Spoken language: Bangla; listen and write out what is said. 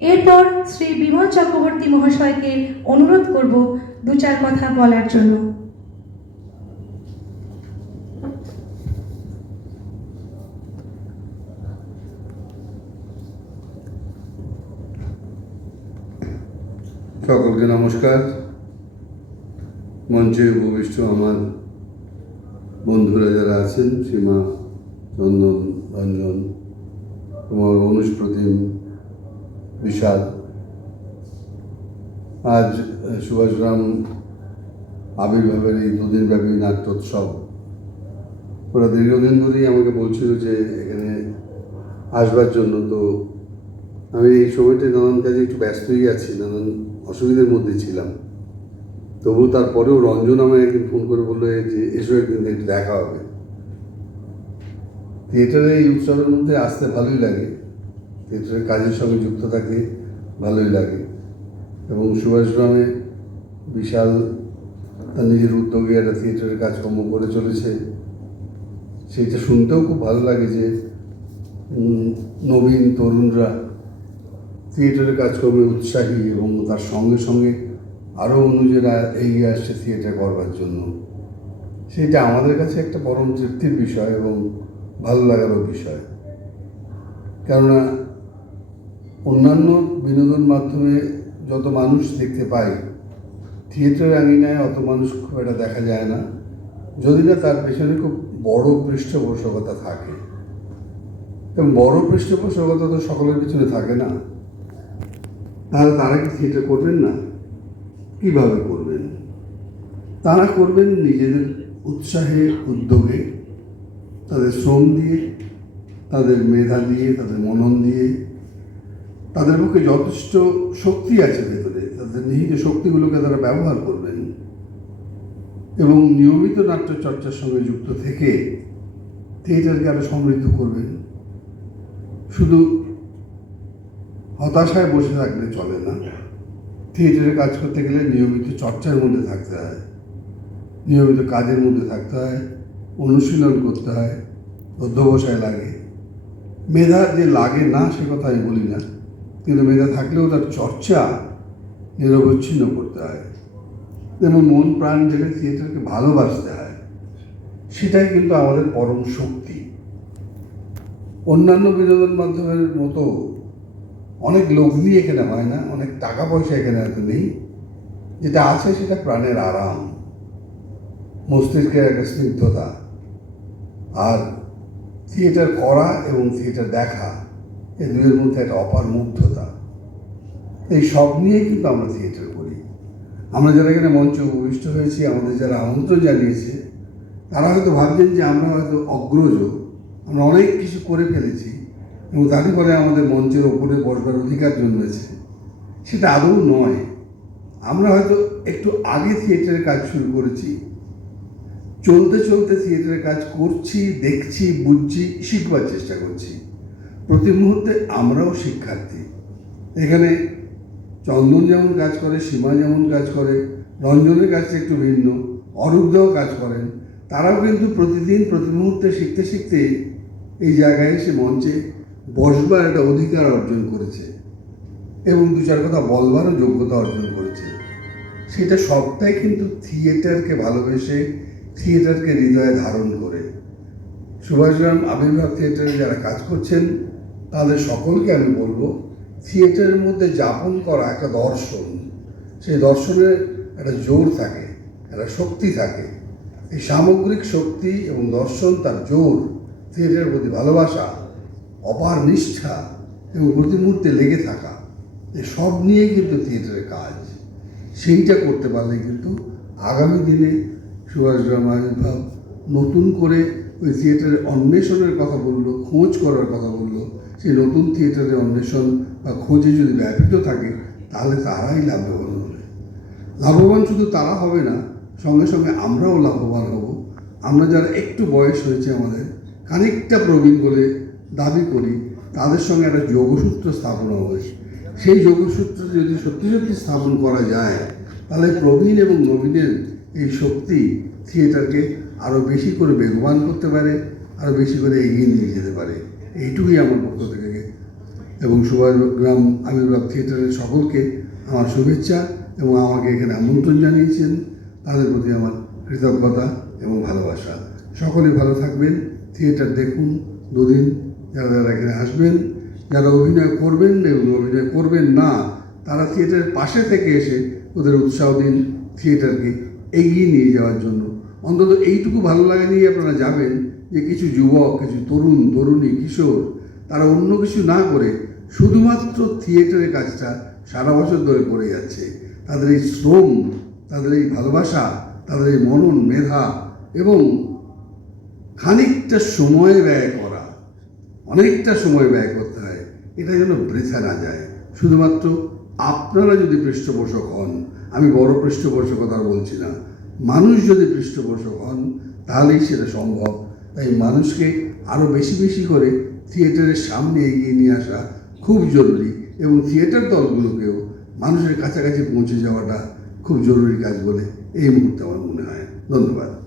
এরপর শ্রী বিমল চক্রবর্তী মহাশয়কে অনুরোধ করব দু চার কথা বলার জন্য। সকলকে নমস্কার। মঞ্চে উপবিষ্ট আমার বন্ধুরা যারা আছেন সীমা চন্দন রঞ্জন, তোমার অনুষ প্রতিম বিশাল। আজ আহ, সুভাষগ্রাম আবির্ভাবের এই দুদিন ব্যাপী নাট্যোৎসব। ওরা দীর্ঘদিন ধরেই আমাকে বলছিল যে এখানে আসবার জন্য তো আমি এই সময়টায় নানান কাজে একটু ব্যস্তই আছি নানান অসুবিধার মধ্যে ছিলাম। তবু তারপরেও রঞ্জন আমায় একদিন ফোন করে বলল যে এসো একদিন একটু দেখা হবে। থিয়েটারে এই উৎসবের মধ্যে আসতে ভালোই লাগে। থিয়েটারের কাজের সঙ্গে যুক্ত থাকতে ভালোই লাগে। এবং সুভাষগ্রামে বিশাল তার নিজের উদ্যোগে একটা থিয়েটারের কাজকর্ম করে চলেছে। সেটা শুনতেও খুব ভালো লাগে যে নবীন, তরুণরা থিয়েটারের কাজকর্মে উৎসাহী এবং তার সঙ্গে সঙ্গে আরও অনুজেরা এগিয়ে আসছে থিয়েটার করবার জন্য। সেটা আমাদের কাছে একটা পরম তৃপ্তির বিষয় এবং ভালো লাগারও বিষয়। কেননা অন্যান্য বিনোদন মাধ্যমে যত মানুষ দেখতে পাই থিয়েটার আঙিনায় অত মানুষ খুব একটা দেখা যায় না। যদি না তার পেছনে খুব বড় পৃষ্ঠপোষকতা থাকে। এবং বড় পৃষ্ঠপোষকতা তো সকলের পিছনে থাকে না। তাহলে তারা কি থিয়েটার করবেন না? কীভাবে করবেন? তারা করবেন নিজেদের উৎসাহে, উদ্যোগে, তাদের শ্রম দিয়ে, তাদের মেধা দিয়ে, তাদের মনন দিয়ে। তাদের পক্ষে যথেষ্ট শক্তি আছে ভেতরে। তাদের নিহিত শক্তিগুলোকে তারা ব্যবহার করবেন। এবং নিয়মিত নাট্যচর্চার সঙ্গে যুক্ত থেকে থিয়েটারকে আরও সমৃদ্ধ করবেন। শুধু হতাশায় বসে থাকলে চলে না। থিয়েটারে কাজ করতে গেলে নিয়মিত চর্চার মধ্যে থাকতে হয়। নিয়মিত কাজের মধ্যে থাকতে হয়। অনুশীলন করতে হয়। অধ্যবসায় লাগে। মেধা যে লাগে না, সে কথা আমি বলি না। কিন্তু মেধা থাকলেও তার চর্চা নিরবচ্ছিন্ন করতে হয়। যেমন মন প্রাণ ঢেলে থিয়েটারকে ভালোবাসতে হয়, সেটাই কিন্তু আমাদের পরম শক্তি। অন্যান্য বিনোদন মাধ্যমের মতো অনেক লগ্নি এখানে হয় না, অনেক টাকা পয়সা এখানে এত নেই। যেটা আছে সেটা প্রাণের আরাম, মস্তিষ্কের একটা স্নিগ্ধতা। আর থিয়েটার করা এবং থিয়েটার দেখা এই দুয়ের মধ্যে একটা অপার মুগ্ধতা এই সব নিয়েই কিন্তু আমরা থিয়েটার করি। আমরা যারা এখানে মঞ্চে উপবিষ্ট হয়েছি, আমাদের যারা আমন্ত্রণ জানিয়েছে, তারা হয়তো ভাবছেন যে আমরা হয়তো অগ্রজ। আমরা অনেক কিছু করে ফেলেছি এবং তারই ফলে আমাদের মঞ্চের ওপরে বসবার অধিকার জন্মেছে। সেটা আদৌ নয়। আমরা হয়তো একটু আগে থিয়েটারের কাজ শুরু করেছি। চলতে চলতে থিয়েটারের কাজ করছি, দেখছি, বুঝছি, শিখবার চেষ্টা করছি। প্রতি মুহূর্তে আমরাও শিক্ষার্থী। এখানে চন্দন যেমন কাজ করে, সীমা যেমন কাজ করে, রঞ্জনের কাছে একটু ভিন্ন, অরূপদাও কাজ করেন। তারাও কিন্তু প্রতিদিন, প্রতি মুহূর্তে শিখতে শিখতে এই জায়গায় এসে মঞ্চে বসবার একটা অধিকার অর্জন করেছে এবং দু চার কথা বলবারও যোগ্যতা অর্জন করেছে। সেটা সবটাই কিন্তু থিয়েটারকে ভালোবেসে, থিয়েটারকে হৃদয়ে ধারণ করে। সুভাষগ্রাম আবির্ভাব থিয়েটারে যারা কাজ করছেন, তাদের সকলকে আমি বলব, থিয়েটারের মধ্যে যাপন করা একটা দর্শন। সেই দর্শনের একটা জোর থাকে, একটা শক্তি থাকে। এই সামগ্রিক শক্তি এবং দর্শন তার জোর, থিয়েটারের প্রতি ভালোবাসা, অপার নিষ্ঠা এবং প্রতি মুহূর্তে লেগে থাকা এই সব নিয়ে কিন্তু থিয়েটারের কাজ। সেইটা করতে পারলে কিন্তু আগামী দিনে সুভাষগ্রাম আবির্ভাব নতুন করে ওই থিয়েটারের অন্বেষণের কথা বলল, খোঁজ করার কথা বলল, সেই নতুন থিয়েটারের অন্বেষণ বা খোঁজে যদি ব্যাপৃত থাকে, তাহলে তারাই লাভবান হবে। লাভবান শুধু তারা হবে না, সঙ্গে সঙ্গে আমরাও লাভবান হব। আমরা যারা একটু বয়স হয়েছে আমাদের, খানিকটা প্রবীণ বলে দাবি করি, তাদের সঙ্গে একটা যোগসূত্র স্থাপন হবে। সেই যোগসূত্র যদি সত্যি সত্যি স্থাপন করা যায়, তাহলে প্রবীণ এবং নবীনের এই শক্তি থিয়েটারকে আরও বেশি করে বেগবান করতে পারে আরও বেশি করে এগিয়ে নিয়ে যেতে পারে। এইটুকুই আমার পক্ষ থেকে। এবং সুভাষগ্রাম আবির্ভাব থিয়েটারের সকলকে আমার শুভেচ্ছা এবং আমাকে এখানে আমন্ত্রণ জানিয়েছেন। তাদের প্রতি আমার কৃতজ্ঞতা এবং ভালোবাসা। সকলে ভালো থাকবেন, থিয়েটার দেখুন দুদিন, যারা যারা এখানে আসবেন, যারা অভিনয় করবেন এবং অভিনয় করবেন না, তারা থিয়েটারের পাশে থেকে এসে ওদের উৎসাহ দিন, থিয়েটারকে এগিয়ে নিয়ে যাওয়ার জন্য। অন্তত এইটুকু ভালো লাগে নিয়ে আপনারা যাবেন যে কিছু যুবক, কিছু তরুণ, তরুণী, কিশোর, তারা অন্য কিছু না করে শুধুমাত্র থিয়েটারের কাজটা সারা বছর ধরে করে যাচ্ছে। তাদের এই শ্রম, তাদের এই ভালোবাসা, তাদের এই মনন, মেধা এবং খানিকটা সময় ব্যয় করা, অনেকটা সময় ব্যয় করতে হয়, এটা যেন বৃথা না যায়। শুধুমাত্র আপনারা যদি পৃষ্ঠপোষক হন, আমি বড় পৃষ্ঠপোষকতা বলছি না মানুষ যদি পৃষ্ঠপোষক হন, তাহলেই সেটা সম্ভব। তাই মানুষকে আরও বেশি বেশি করে থিয়েটারের সামনে এগিয়ে নিয়ে আসা খুব জরুরি এবং থিয়েটার দলগুলোকেও মানুষের কাছাকাছি পৌঁছে যাওয়াটা খুব জরুরি কাজ বলে এই মুহূর্তে আমার মনে হয়। ধন্যবাদ।